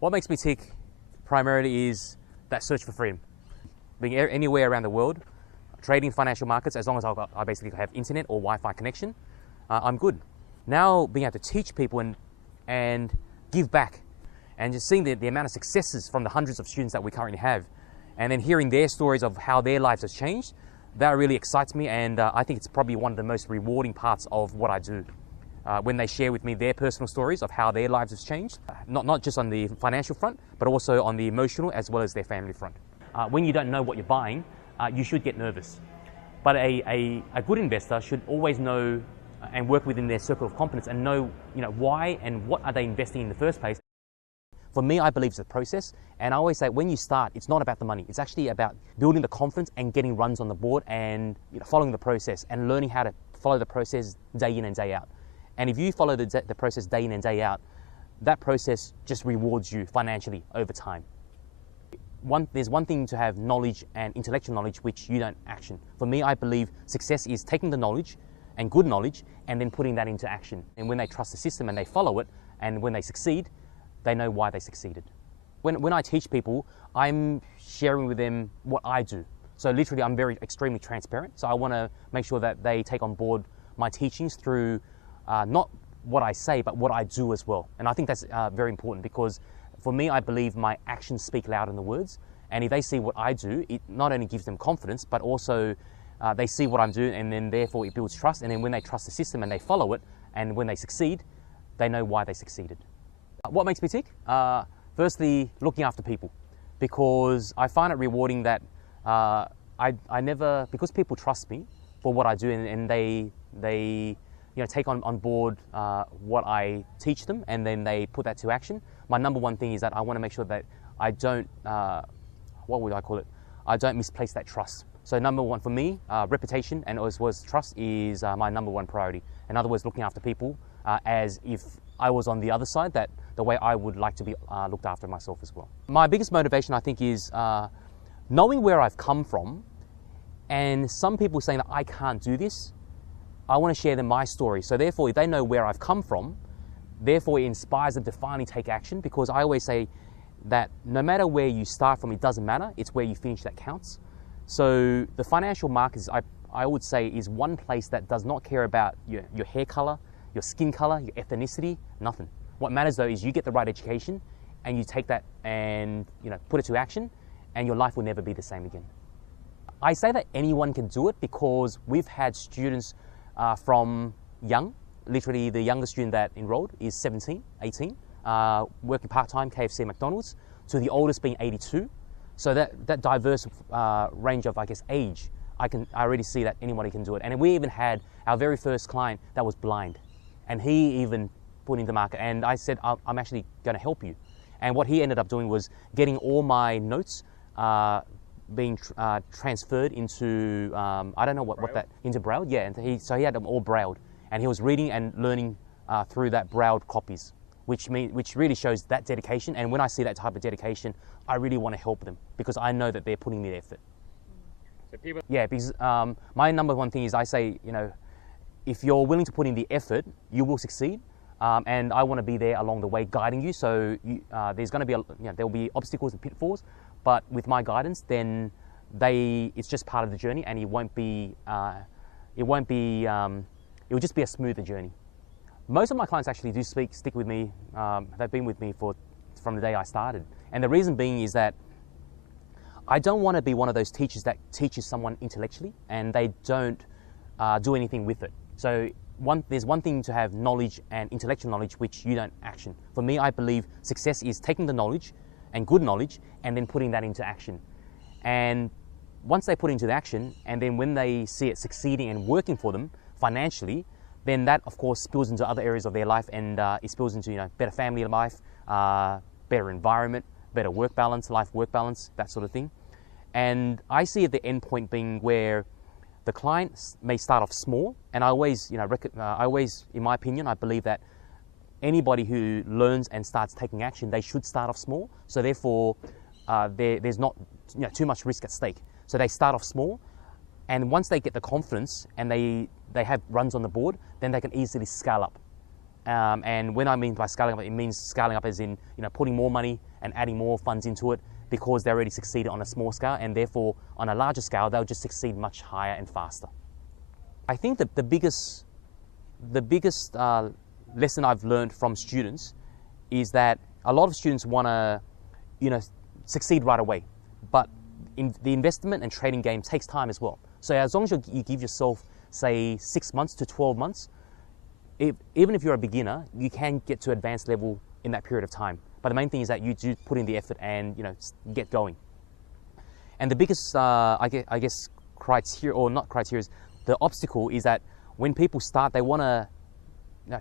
What makes me tick primarily is that search for freedom. Being anywhere around the world, trading financial markets, as long as I basically have internet or Wi-Fi connection, I'm good. Now being able to teach people and give back, and just seeing the amount of successes from the hundreds of students that we currently have, and then hearing their stories of how their lives has changed, that really excites me, and I think it's probably one of the most rewarding parts of what I do. When they share with me their personal stories of how their lives have changed, not just on the financial front, but also on the emotional as well as their family front. When you don't know what you're buying, you should get nervous. But a good investor should always know and work within their circle of competence and know, why and what are they investing in the first place. For me, I believe it's a process, and I always say when you start, it's not about the money. It's actually about building the confidence and getting runs on the board and following the process and learning how to follow the process day in and day out. And if you follow the process day in and day out, that process just rewards you financially over time. There's one thing to have knowledge and intellectual knowledge which you don't action. For me, I believe success is taking the knowledge and good knowledge and then putting that into action. And when they trust the system and they follow it, and when they succeed, they know why they succeeded. When I teach people, I'm sharing with them what I do. So literally, I'm extremely transparent. So I want to make sure that they take on board my teachings through not what I say, but what I do as well. And I think that's very important, because for me, I believe my actions speak louder than the words. And if they see what I do, it not only gives them confidence, but also they see what I'm doing, and then therefore it builds trust. And then when they trust the system and they follow it, and when they succeed, they know why they succeeded. What makes me tick? Firstly, looking after people, because I find it rewarding that because people trust me for what I do, and they take on board what I teach them, and then they put that to action. My number one thing is that I want to make sure that I don't, I don't misplace that trust. So number one for me, reputation and as well as trust is my number one priority. In other words, looking after people as if I was on the other side, that the way I would like to be looked after myself as well. My biggest motivation, I think, is knowing where I've come from, and some people saying that I can't do this. I want to share them my story. So therefore, if they know where I've come from, therefore it inspires them to finally take action, because I always say that no matter where you start from, it doesn't matter. It's where you finish that counts. So the financial markets, I would say, is one place that does not care about your hair color, your skin color, your ethnicity, nothing. What matters though is you get the right education and you take that and put it to action, and your life will never be the same again. I say that anyone can do it because we've had students from young, literally the youngest student that enrolled is 17, 18, working part-time KFC and McDonald's, to the oldest being 82. So that diverse range of, age, I already see that anybody can do it. And we even had our very first client that was blind, and he even put in the market. And I said, I'm actually going to help you. And what he ended up doing was getting all my notes being transferred into, I don't know what that, into Braille, yeah. And so he had them all Brailled, and he was reading and learning through that Brailled copies, which really shows that dedication. And when I see that type of dedication, I really want to help them, because I know that they're putting the effort. So yeah, because my number one thing is I say, if you're willing to put in the effort, you will succeed. And I want to be there along the way, guiding you. So there's going to be, there will be obstacles and pitfalls, but with my guidance, then it's just part of the journey, and it will just be a smoother journey. Most of my clients actually do stick with me. They've been with me from the day I started. And the reason being is that I don't want to be one of those teachers that teaches someone intellectually and they don't do anything with it. So there's one thing to have knowledge and intellectual knowledge which you don't action. For me, I believe success is taking the knowledge and good knowledge and then putting that into action. And once they put it into action, and then when they see it succeeding and working for them financially, then that of course spills into other areas of their life, and it spills into better family life, better environment, better work balance, life-work balance, that sort of thing. And I see the end point being where the client may start off small, and I always, in my opinion, I believe that anybody who learns and starts taking action, they should start off small. So therefore, there's not too much risk at stake. So they start off small, and once they get the confidence and they have runs on the board, then they can easily scale up. And when I mean by scaling up, it means scaling up as in putting more money and adding more funds into it because they already succeeded on a small scale, and therefore on a larger scale they'll just succeed much higher and faster. I think that the biggest lesson I've learned from students is that a lot of students want to succeed right away, but the investment and trading game takes time as well. So as long as you give yourself, say, 6 months to 12 months, even if you're a beginner, you can get to advanced level in that period of time. But the main thing is that you do put in the effort and get going. And the biggest, I guess, criteria, or not criteria, is the obstacle is that when people start, they want to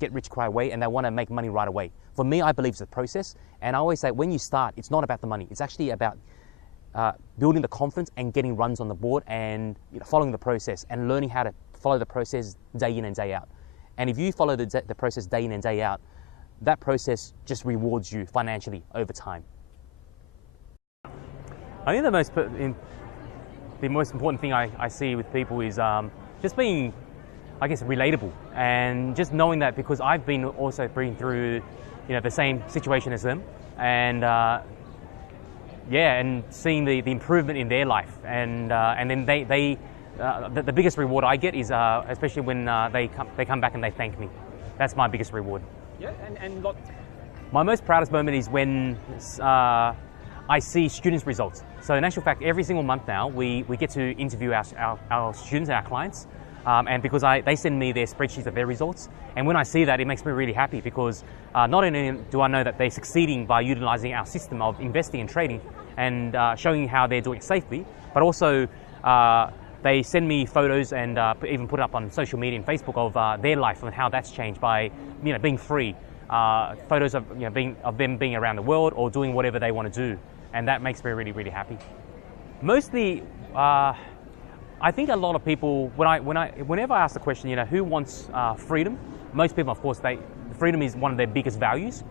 get rich right away and they want to make money right away. For me, I believe it's a process, and I always say when you start, it's not about the money. It's actually about building the confidence and getting runs on the board and following the process and learning how to follow the process day in and day out. And if you follow the process day in and day out, that process just rewards you financially over time. I think the most important thing I see with people is just being, I guess, relatable, and just knowing that because I've been also been through the same situation as them, and and seeing the improvement in their life, and then the biggest reward I get is especially when they come back and they thank me. That's my biggest reward. Yeah, and my most proudest moment is when I see students' results. So in actual fact, every single month now, we get to interview our students and our clients, and because they send me their spreadsheets of their results, and when I see that, it makes me really happy because not only do I know that they're succeeding by utilizing our system of investing and trading and showing how they're doing it safely, but also they send me photos and even put it up on social media and Facebook of their life and how that's changed by being free. Photos of them being around the world or doing whatever they want to do, and that makes me really, really happy. Mostly, I think a lot of people, whenever I ask the question, who wants freedom? Most people, of course, freedom is one of their biggest values,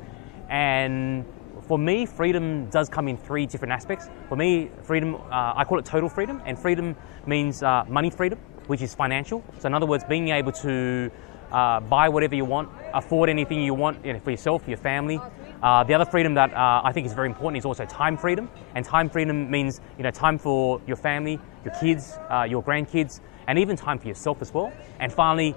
and for me, freedom does come in 3 different aspects. For me, freedom, I call it total freedom, and freedom means money freedom, which is financial. So in other words, being able to buy whatever you want, afford anything you want for yourself, your family. The other freedom that I think is very important is also time freedom, and time freedom means time for your family, your kids, your grandkids, and even time for yourself as well. And finally,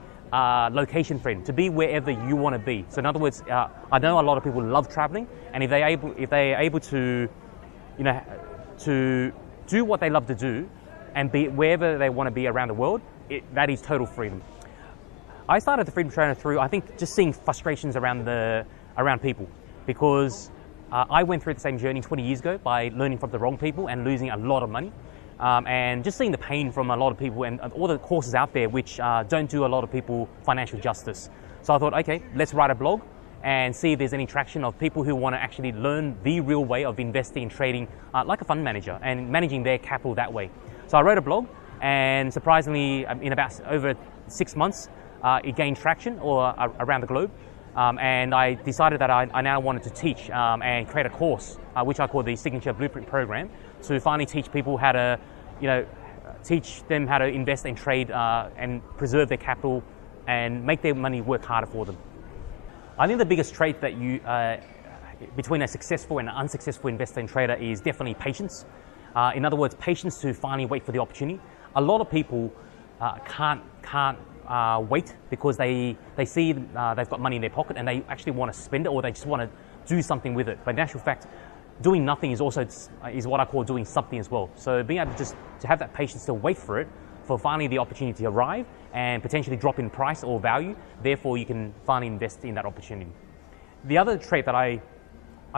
location freedom, to be wherever you want to be. So in other words, I know a lot of people love traveling, and if they're able to to do what they love to do and be wherever they want to be around the world, that is total freedom. I started the Freedom Trainer through, I think, just seeing frustrations around people, because I went through the same journey 20 years ago by learning from the wrong people and losing a lot of money. And just seeing the pain from a lot of people and all the courses out there which don't do a lot of people financial justice. So I thought, okay, let's write a blog and see if there's any traction of people who want to actually learn the real way of investing and trading like a fund manager and managing their capital that way. So I wrote a blog, and surprisingly, in about over 6 months, it gained traction around the globe. And I decided that I now wanted to teach and create a course, which I call the Signature Blueprint Program, to finally teach people how to, teach them how to invest and trade and preserve their capital and make their money work harder for them. I think the biggest trait that between a successful and an unsuccessful investor and trader is definitely patience. In other words, patience to finally wait for the opportunity. A lot of people can't wait because they see they've got money in their pocket and they actually want to spend it, or they just want to do something with it. But in actual fact, doing nothing is what I call doing something as well. So being able to have that patience to wait for it, for finally the opportunity to arrive and potentially drop in price or value, therefore you can finally invest in that opportunity. The other trait that I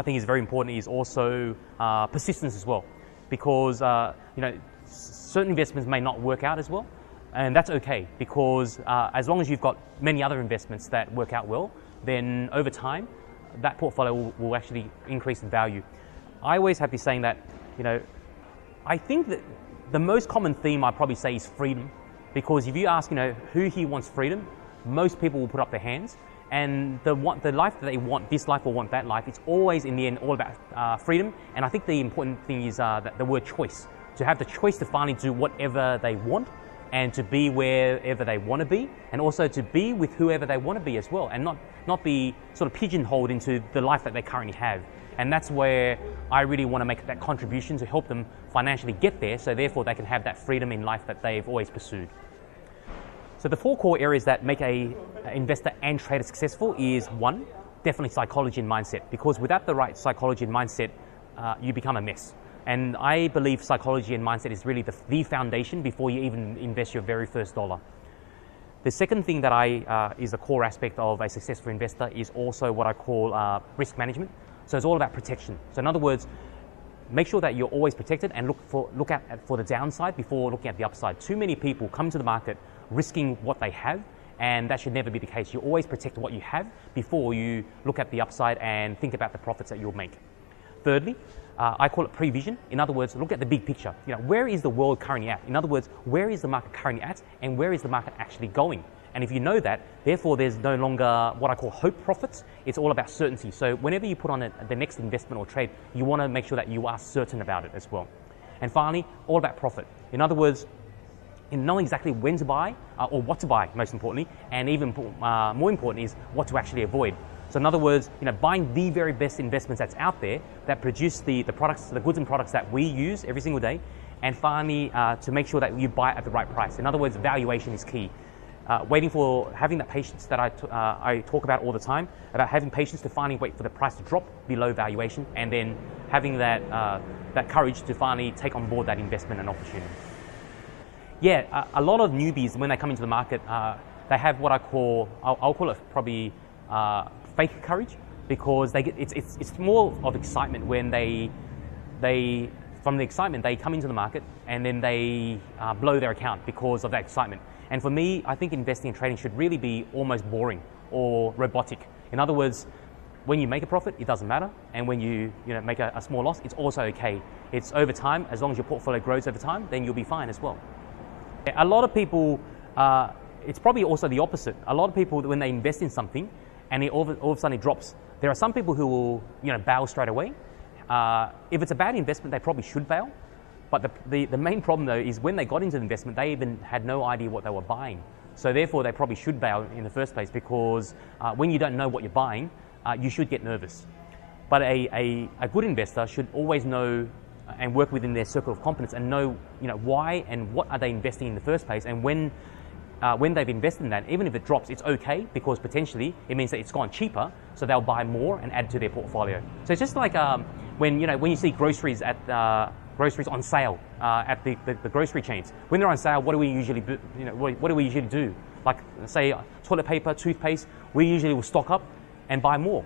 think is very important is also persistence as well, because certain investments may not work out as well. And that's okay, because as long as you've got many other investments that work out well, then over time, that portfolio will actually increase in value. I always have this saying that, I think that the most common theme I'd probably say is freedom, because if you ask, who here wants freedom, most people will put up their hands. And the life that they want, this life or want that life, it's always in the end all about freedom. And I think the important thing is that the word choice, to have the choice to finally do whatever they want and to be wherever they want to be, and also to be with whoever they want to be as well, and not be sort of pigeonholed into the life that they currently have. And that's where I really want to make that contribution to help them financially get there, so therefore they can have that freedom in life that they've always pursued. So the 4 core areas that make an investor and trader successful is 1, definitely psychology and mindset, because without the right psychology and mindset, you become a mess. And I believe psychology and mindset is really the foundation before you even invest your very first dollar. The second thing that is a core aspect of a successful investor is also what I call risk management. So it's all about protection. So in other words, make sure that you're always protected and look out for the downside before looking at the upside. Too many people come to the market risking what they have, and that should never be the case. You always protect what you have before you look at the upside and think about the profits that you'll make. Thirdly, I call it prevision. In other words, look at the big picture. Where is the world currently at? In other words, where is the market currently at, and where is the market actually going? And if you know that, therefore there's no longer what I call hope profits. It's all about certainty. So whenever you put on the next investment or trade, you want to make sure that you are certain about it as well. And finally, all about profit. In other words, in knowing exactly when to buy or what to buy, most importantly, and even more important is what to actually avoid. So in other words, buying the very best investments that's out there that produce the products, the goods and products that we use every single day. And finally, to make sure that you buy at the right price. In other words, valuation is key. Having that patience that I talk about all the time, about having patience to finally wait for the price to drop below valuation, and then having that courage to finally take on board that investment and opportunity. Yeah, a lot of newbies, when they come into the market, they have what I'll call it probably fake courage, because it's more of excitement when from the excitement they come into the market and then they blow their account because of that excitement. And for me, I think investing and trading should really be almost boring or robotic. In other words, when you make a profit, it doesn't matter, and when you make a small loss, it's also okay. It's over time. As long as your portfolio grows over time, then you'll be fine as well. A lot of people, it's probably also the opposite. A lot of people, when they invest in something and all of a sudden it drops, there are some people who will bail straight away. If it's a bad investment, they probably should bail. But the main problem though is when they got into the investment, they even had no idea what they were buying. So therefore they probably should bail in the first place, because when you don't know what you're buying, you should get nervous. But a good investor should always know and work within their circle of competence and know why and what are they investing in the first place, and when they've invested in that, even if it drops, it's okay, because potentially it means that it's gone cheaper, so they'll buy more and add to their portfolio. So it's just like when you see groceries on sale at the grocery chains. When they're on sale, what do we usually do? What do we usually do? Like say toilet paper, toothpaste, we usually will stock up and buy more.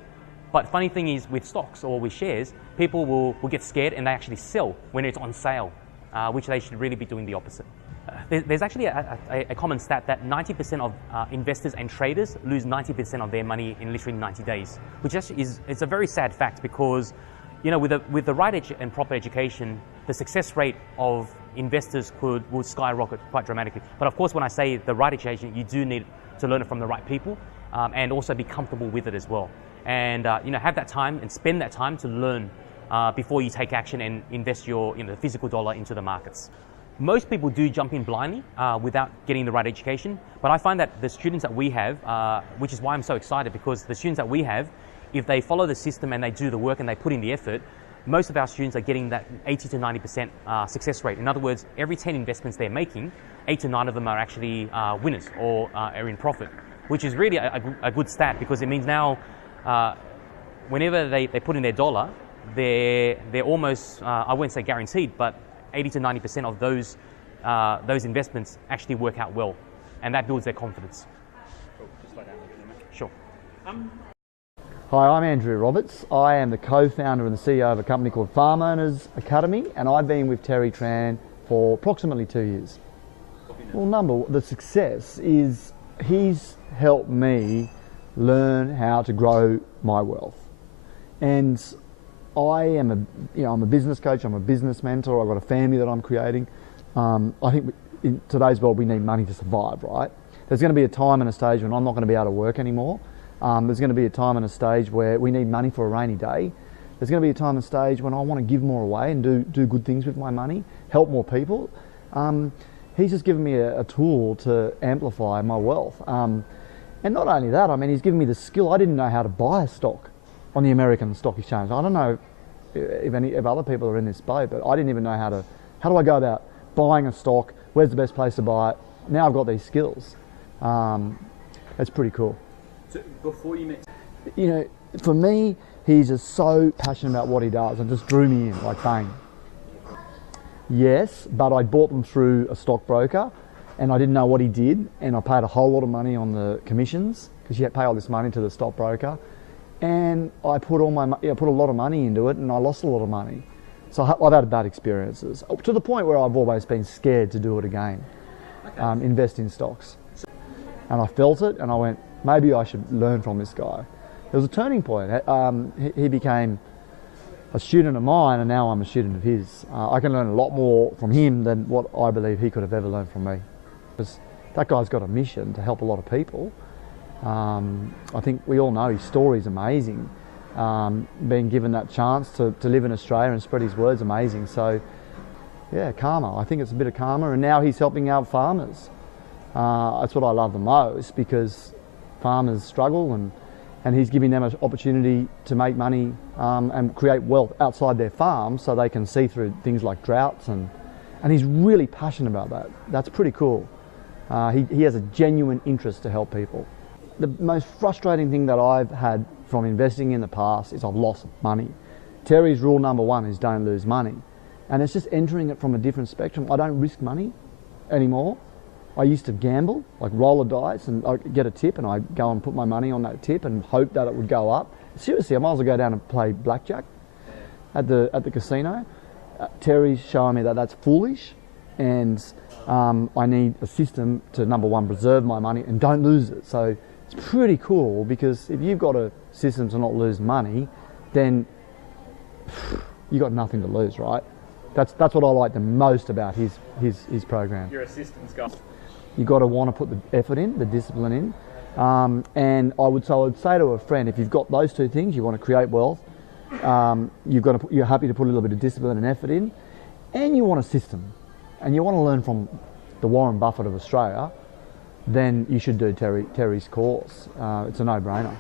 But funny thing is, with stocks or with shares, people will get scared and they actually sell when it's on sale, which they should really be doing the opposite. There's actually a common stat that 90% of investors and traders lose 90% of their money in literally 90 days, which actually it's a very sad fact, because with the right and proper education, the success rate of investors would skyrocket quite dramatically. But of course, when I say the right education, you do need to learn it from the right people, and also be comfortable with it as well. And have that time and spend that time to learn before you take action and invest your the physical dollar into the markets. Most people do jump in blindly without getting the right education, but I find that the students that we have, which is why I'm so excited, because the students that we have, if they follow the system and they do the work and they put in the effort, most of our students are getting that 80 to 90% success rate. In other words, every 10 investments they're making, 8 to 9 of them are actually winners or are in profit, which is really a good stat, because it means now whenever they put in their dollar, they're almost, I wouldn't say guaranteed, but 80 to 90% of those investments actually work out well, and that builds their confidence. Sure. Hi, I'm Andrew Roberts. I am the co-founder and the CEO of a company called Farm Owners Academy, and I've been with Terry Tran for approximately 2 years. Well, the success is he's helped me learn how to grow my wealth. And I am I'm a business coach, I'm a business mentor, I've got a family that I'm creating. I think in today's world we need money to survive, right? There's going to be a time and a stage when I'm not going to be able to work anymore. There's going to be a time and a stage where we need money for a rainy day. There's going to be a time and stage when I want to give more away and do good things with my money, help more people. he's just given me a tool to amplify my wealth. And not only that, I mean, he's given me the skill. I didn't know how to buy a stock on the American Stock Exchange. I don't know if other people are in this boat, but I didn't even know how do I go about buying a stock? Where's the best place to buy it? Now I've got these skills. It's pretty cool. So before you met, you know, for me, he's just so passionate about what he does and just drew me in like bang. Yes, but I bought them through a stockbroker and I didn't know what he did, and I paid a whole lot of money on the commissions because you had to pay all this money to the stockbroker, and I put a lot of money into it and I lost a lot of money. So I've had bad experiences to the point where I've always been scared to do it again. Okay. Invest in stocks. And I felt it and I went, maybe I should learn from this guy. It was a turning point. He became a student of mine and now I'm a student of his. I can learn a lot more from him than what I believe he could have ever learned from me. Because that guy's got a mission to help a lot of people. I think we all know his story is amazing. Being given that chance to live in Australia and spread his words, amazing. So yeah, karma. I think it's a bit of karma, and now he's helping out farmers. That's what I love the most, because farmers struggle and he's giving them an opportunity to make money and create wealth outside their farm so they can see through things like droughts, and he's really passionate about that. That's pretty cool. He has a genuine interest to help people. The most frustrating thing that I've had from investing in the past is I've lost money. Terry's rule number one is don't lose money. And it's just entering it from a different spectrum. I don't risk money anymore. I used to gamble, like roll a dice and I get a tip and I go and put my money on that tip and hope that it would go up. Seriously, I might as well go down and play blackjack at the casino. Terry's showing me that that's foolish, and I need a system to, number one, preserve my money and don't lose it. So it's pretty cool, because if you've got a system to not lose money, then you've got nothing to lose, right? That's what I like the most about his program. you're a systems guy. You've got to want to put the effort in, the discipline in. And I would say to a friend, if you've got those two things, you want to create wealth, you're happy to put a little bit of discipline and effort in, and you want a system, and you want to learn from the Warren Buffett of Australia, then you should do Terry's course. It's a no-brainer.